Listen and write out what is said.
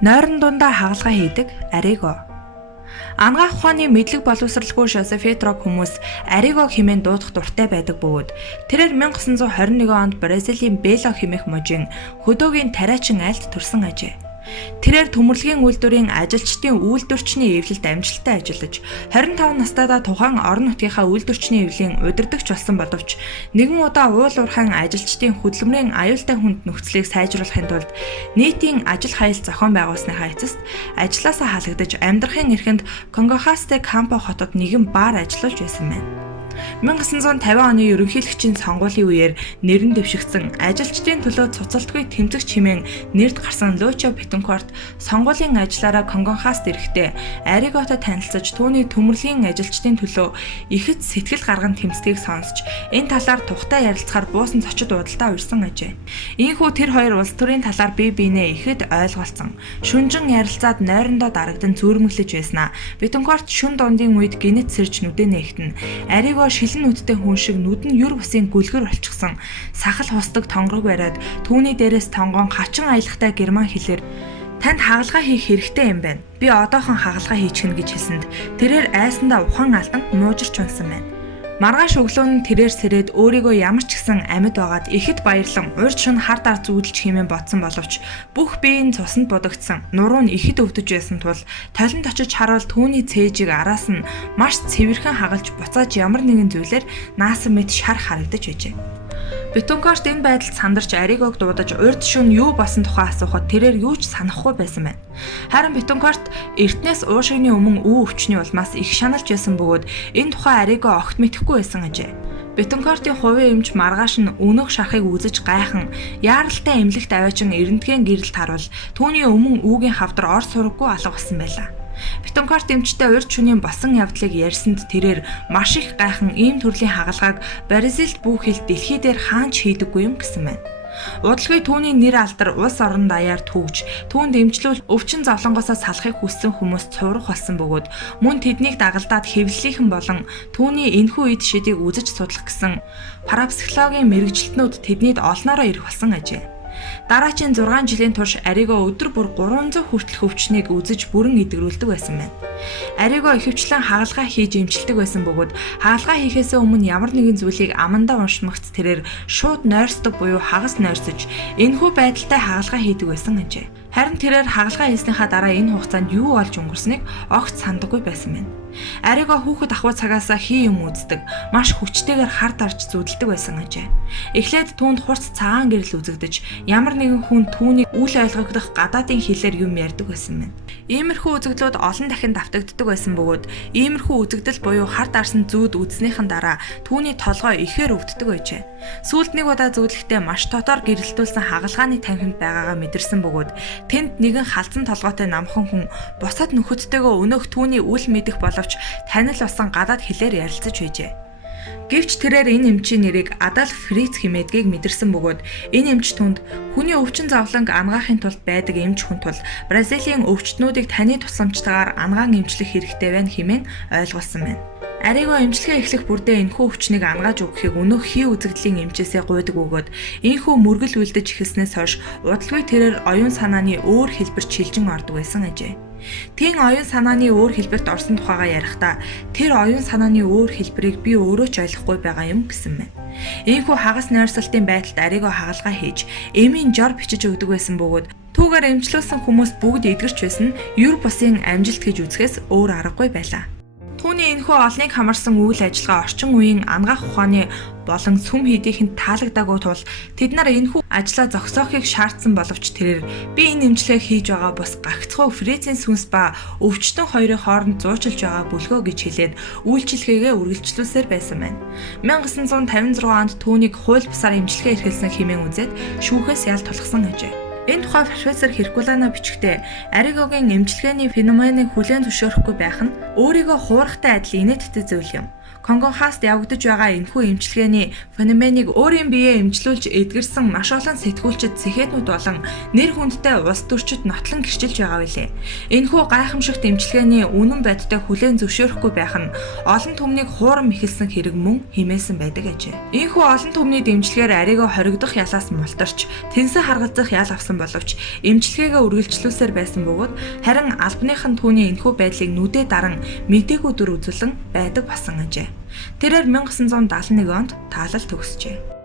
Нойрон дундаа хагалгаа хийдэг Arrigo. Анагаах ухааны мэдлэг боловсралгүй Жозеф Петрог хүмүүс Arrigo хэмээн дуудах дуртай байдаг бөгөөд тэрээр 1921 онд Бразилийн Бело хэмээх мужийн хөдөөгийн тариачин айлд төрсэн ажээ. Тэрээр төмөрлөгийн үйлдвэрийн ажилчдын үйлдвэрчний эвлэлд амжилттай ажиллаж 25 настайдаа тухайн орон нутгийнхаа үйлдвэрчний эвлийн удирдагч болсон боловч нэгэн удаа уул уурхайн ажилчдын хөдөлмөрийн аюултай хүнд нөхцөлийг сайжруулахын тулд нийтийн ажил хаял зохион байгуулсныхаа эцэст ажилласаа халагдаж амьдрахын эрхэнд Конгохасте Кампо хотод нэгэн баар ажиллаж байсан байна. 1950 оны ерөнхийлөгчийн сонгуулийн үеэр нэрэн дэвшигдсэн ажилчдын төлөө цуцалтгүй тэмцэгч хэмээн нэрд гарсан Лучо Бетанкурт сонгуулийн ажлаараа Конгохаст ирэхдээ Arrigoтой танилцаж түүний төмөрлөгийн ажилчдын төлөө ихэд сэтгэл гарган тэмцдгийг сонсч энэ талаар тухтай ярилцахаар буусан зочид уудалтаа урьсан ажээ. Ийхүү тэр хоёр улс төрийн талаар бие биенээ ихэд ойлголцсон. Шүнжин ярилцаад нойрондоо дарагдан зүрмэглэж байснаа Бетанкурт шүн дундын үед гинэт сэрж нүдэ нэхтэн Arrigo шилэн нүдтэй хүн шиг нүд нь юр бусын гүлгэр болчихсон сахал хусдаг тонгорог бариад түүний дээрээс тонгоон хачин аялахтай герман хэлээр танд хагалгаа хийх хэрэгтэй юм байна. Би одоохон хагалгаа хийчихнэ гэж хэлсэнд тэрээр айсандаа ухаан алдан муужирч унсан байна. Маргааш өглөө нь тэрээр сэрээд өөрийгөө ямар ч гэсэн амьд байгаад ихэд баярлан урьд шөнө хар дар зүүдэлж хэмээн бодсон боловч бүх бие нь цуснд будагдсан нуруу нь ихэд өвдөж байсан тул толинд очиж харуул түүний цээжийг араас нь маш цэвэрхэн хагалж буцааж ямар нэгэн зүйлээр наасан мэт шар харагдаж байжээ. Бетанкурт энэ байдалд сандарч Arrigог дуудаж урьд шөнө юу болсон тухай асуухад тэрээр юу ч санахгүй байсан байна. Харин Бетанкурт эртнээс уушигны өмнө үе өвчний улмаас их шаналж байсан бөгөөд энэ тухай Arrigo огт мэдэхгүй байсан ажээ. Бетанкуртын хувийн эмч маргааш нь өнөөх шарахыг үзэж гайхан яаралтай эмнэлэгт аваачин эрдэнтгийн гэрэлд харуул түүний өмнө үүгийн хавдар ор сураггүй алга болсон байлаа. Бетанкурт эмчтэй урьд шөнийн болсон явдлыг ярьсанд тэрээр маш их гайхан ийм төрлийн хагалгааг Бразилд бүх хил дэлхий дээр хаанч хийдэггүй юм гэсэн байна. Удалгүй түүний нэр алдар улс орон даяар түүж түүнд эмчлүүл өвчин зовлонгоосоо салахыг хүссэн хүмүүс цуврах болсон бөгөөд мөн тэднийг дагалдаад хэвлэлийнхэн болон түүний энэхүү эд шидийг үзэж судлах гэсэн парапсихологийн мэрэгжилтнүүд тэднийд олноороо ирэх болсон ажээ. Дараагийн 6 жилийн турш Arrigo өдөр бүр 300 хүртэлх өвчнийг үзэж бүрэн эдгэрүүлдэг байсан байна. Arrigo ихэвчлэн хагалгаа хийж эмчилдэг байсан бөгөөд хагалгаа хийхээс өмнө ямар нэгэн зүйлийг амандаа уншмагц тэрээр шууд нойрсдог буюу хагас нойрсож энэхүү байдалтай хагалгаа хийдэг байсан ажээ. Харин тэрээр хагалгаа хийснийхаа дараа энэ хугацаанд юу болж өнгөрснийг огт сандаггүй байсан байна. Arrigo хүүхэд ахуй цагаасаа хий юм үздэг, маш хүчтэйгээр хар дарж зүудэлдэг байсан ажээ. Эхлээд түүнд хурц цагаан гэрэл үзэгдэж, ямар нэгэн хүн түүнийг үл ойлгогдох гадаадын хэлээр юм ярьдаг байсан байна. Иймэрхүү үзэгдлүүд олон дахин давтагддаг байсан бөгөөд, иймэрхүү үзэгдэл буюу хар дарсан зүүд үзснийхэн дараа түүний толгой ихээр өвддөг байжээ. Сүүлд нэг удаа зүүдлэхдээ маш дотор гэрэлтүүлсэн хагалгааны танхимд байгаагаа мэдэрсэн бөгөөд, тэнд нэгэн халдсан толгойтой намхан хүн бусад нөхөдтэйгөө өнөөх түүний үл мэдэх боловч танил басан гадаад хэлээр ярилцаж байжээ. Гэвч тэрээр энэ эмчийн нэрийг Адольф Фриц хэмээдгийг мэдэрсэн бөгөөд энэ эмч түнд хүний өвчин зовлонг ангаахын тулд байдаг эмч хүн тул Бразилийн өвчтнүүдийг таны тусламжтайгаар ангаан эмчлэх хэрэгтэй байна хэмээн ойлгуулсан байна. Arrigo эмчилгээ эхлэх бүрдээ энэхүү өвчнийг ангааж өгөхийг өнөөх хий үзэгдлийн эмчээсээ гуйдаг өгөөд энэхүү мөргөл үлдэж эхэлснээс хойш удалгүй тэрээр оюун санааны өөр хэлбэрт шилжин ордог байсан ажээ. Тэн оюун санааны өөр хэлбэрт орсон тухайгаа ярихдаа тэр оюун санааны өөр хэлбэрийг би өөрөө ч ойлгохгүй байгаа юм гэсэн мэн. Ийхүү хагас нойрсолтын байдалд Arrigo хагалгаа хийж эмийн жор бичиж өгдөг байсан бөгөөд түүгээр эмчлүүлсэн хүмүүс бүгд эдгэрч байсан юр бусын амжилт гэж үзэхээс өөр аргагүй байлаа. Түүний энэхүү олныг хамарсан үйл ажиллагаа орчин үеийн анагаах ухааны болон сүм хийдийнхэнд таалагдаагүй тул тэд нар энэхүү ажлаа зогсоохыг шаардсан боловч тэрээр би энэ эмчилгээг хийж байгаа бас гагцхүү Фрицийн сүнс ба өвчтөн хоёрын хооронд зуучилж байгаа бүлгөө гэж хэлээд үйлчилгээгээ үргэлжлүүлсээр байсан байна. 1956 онд түүнийг хууль бусаар эмчилгээ эрхэлсэн хэмээн үзээд шүүхээс ял тулгсан ажээ. Энэ тухай профессор Херкулано бичгтээ Arrigoгийн эмчилгээний феноменыг хүлээн зөвшөөрөхгүй байх нь өөрийгөө хуурахтай адил инээдтэй зүйл юм. Конгон хааст явагдаж байгаа энэхүү эмчилгээний феноменыг өөрийн биеэ эмчлүүлж эдгэрсэн маш олон сэтгүүлчид, цэхэтнүүд болон нэр хүндтэй улс төрчид нотлон гэрчилж байгаа билээ. Энэхүү гайхамшигт эмчилгээний үнэн бодиттой хүлээн зөвшөөрөхгүй байх нь олон түмнийг хуурам ихэлсэн хэрэг мөн хэмээсэн байдаг ажээ. Ийхүү олон түмний дэмжлэгээр арийгоо хоригдох ялаас мултарч тэнсэн харгалзах ял авсан боловч эмчилгээгээ үргэлжлүүлсээр байсан бөгөөд харин албаныхан түүний энэхүү байдлыг нүдээ даран мдэггүй дүр үзүүлэн байдаг басан ажээ. Тэрээр 1971 онд таалал төгсжээ.